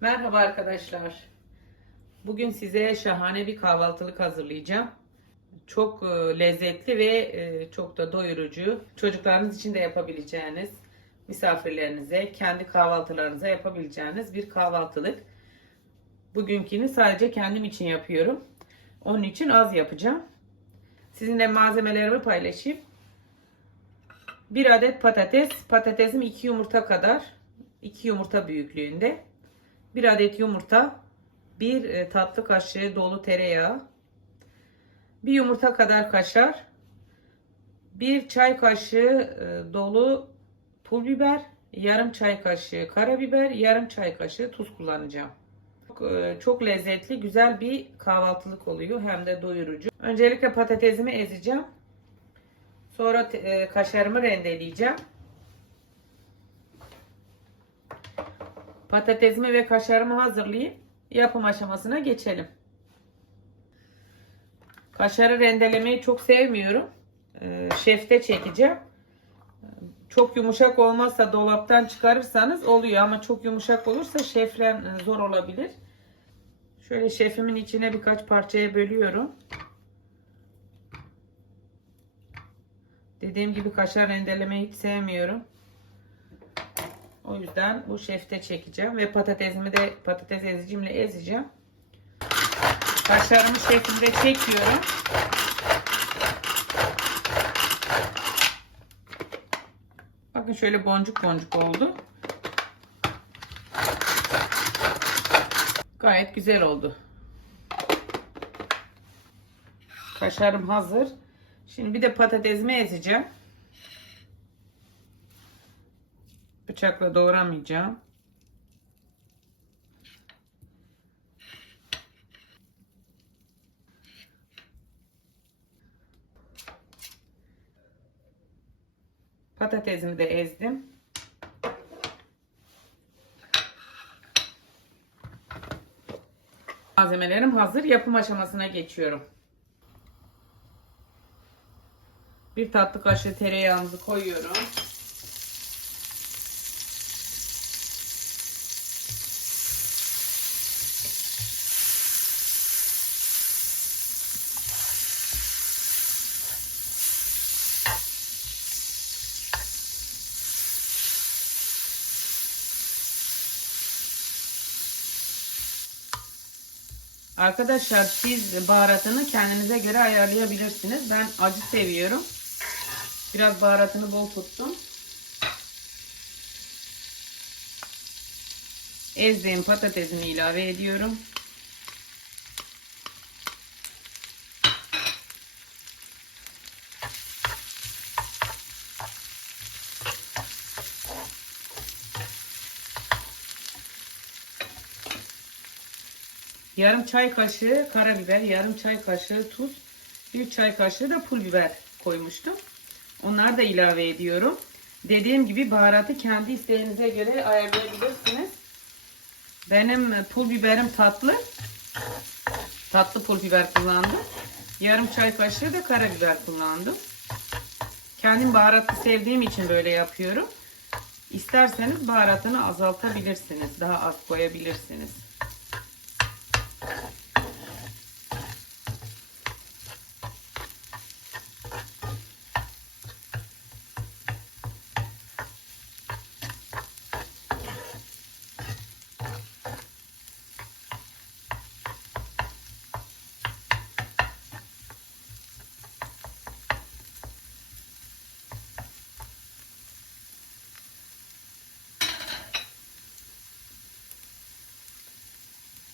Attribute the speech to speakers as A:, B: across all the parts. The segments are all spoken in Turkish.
A: Merhaba arkadaşlar. Bugün size şahane bir kahvaltılık hazırlayacağım. Çok e, lezzetli ve e, çok da doyurucu. Çocuklarınız için de yapabileceğiniz, misafirlerinize, kendi kahvaltılarınıza yapabileceğiniz bir kahvaltılık. Bugünkünü sadece kendim için yapıyorum. Onun için az yapacağım. Sizinle malzemelerimi paylaşayım. Bir adet patates. Patatesim 2 yumurta kadar. 2 yumurta büyüklüğünde. Bir adet yumurta. Bir e, tatlı kaşığı dolu tereyağı. Bir yumurta kadar kaşar. Bir çay kaşığı e, dolu pul biber. Yarım çay kaşığı karabiber. Yarım çay kaşığı tuz kullanacağım. Çok, e, çok lezzetli, güzel bir kahvaltılık oluyor. Hem de doyurucu. Öncelikle patatesimi ezeceğim. Sonra kaşarımı rendeleyeceğim. Patatesimi ve kaşarımı hazırlayıp yapım aşamasına geçelim. Kaşarı rendelemeyi çok sevmiyorum. E, şefte çekeceğim. Çok yumuşak olmazsa dolaptan çıkarırsanız oluyor ama çok yumuşak olursa şefle e, zor olabilir. Şöyle şefimin içine birkaç parçaya bölüyorum. Dediğim gibi kaşar rendelemeyi hiç sevmiyorum. O yüzden bu şefte çekeceğim ve patatesimi de patates ezicimle ezeceğim. Kaşarımı şefimde çekiyorum. Bakın şöyle boncuk boncuk oldu. Gayet güzel oldu. Kaşarım hazır. Şimdi bir de patatesimi ezeceğim. Bıçakla doğramayacağım. Patatesimi de ezdim. Malzemelerim hazır. Yapım aşamasına geçiyorum. Bir tatlı kaşığı tereyağımızı koyuyorum. Arkadaşlar siz baharatını kendinize göre ayarlayabilirsiniz. Ben acı seviyorum. Biraz baharatını bol tuttum. Ezdiğim patatesimi ilave ediyorum. Yarım çay kaşığı karabiber, yarım çay kaşığı tuz, bir çay kaşığı da pul biber koymuştum. Onları da ilave ediyorum. Dediğim gibi baharatı kendi isteğinize göre ayarlayabilirsiniz. Benim pul biberim tatlı. Tatlı pul biber kullandım. Yarım çay kaşığı da karabiber kullandım. Kendim baharatı sevdiğim için böyle yapıyorum. İsterseniz baharatını azaltabilirsiniz. Daha az koyabilirsiniz.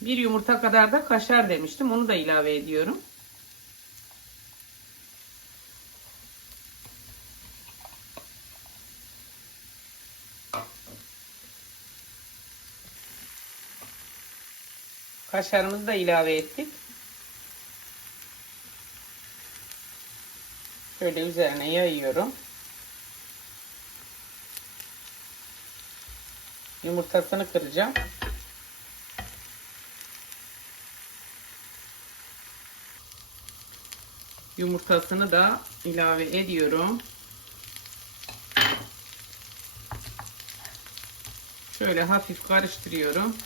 A: Bir yumurta kadar da kaşar demiştim. Onu da ilave ediyorum. Kaşarımızı da ilave ettik. Şöyle üzerine yayıyorum. Yumurtasını kıracağım. yumurtasını da ilave ediyorum. Şöyle hafif karıştırıyorum.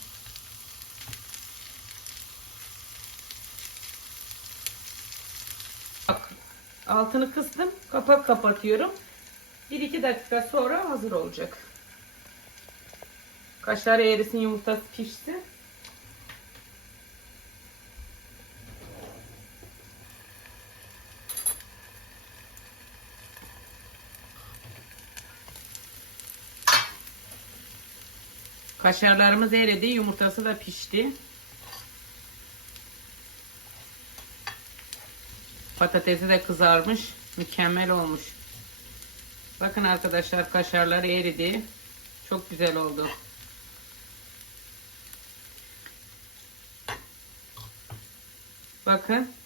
A: Bak, altını kıstım. Kapak kapatıyorum. 1-2 dakika sonra hazır olacak. Kaşar eğrisin yumurtası pişsin. Kaşarlarımız eridi. Yumurtası da pişti. Patatesi de kızarmış. Mükemmel olmuş. Bakın arkadaşlar kaşarlar eridi. Çok güzel oldu. Bakın.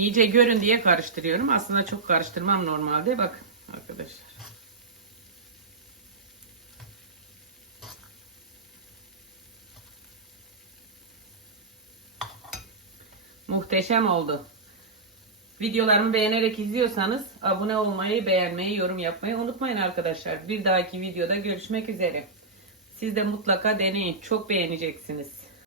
A: İyice görün diye karıştırıyorum. Aslında çok karıştırmam normalde. Bak arkadaşlar. Muhteşem oldu. Videolarımı beğenerek izliyorsanız abone olmayı, beğenmeyi, yorum yapmayı unutmayın arkadaşlar. Bir dahaki videoda görüşmek üzere. Siz de mutlaka deneyin. Çok beğeneceksiniz.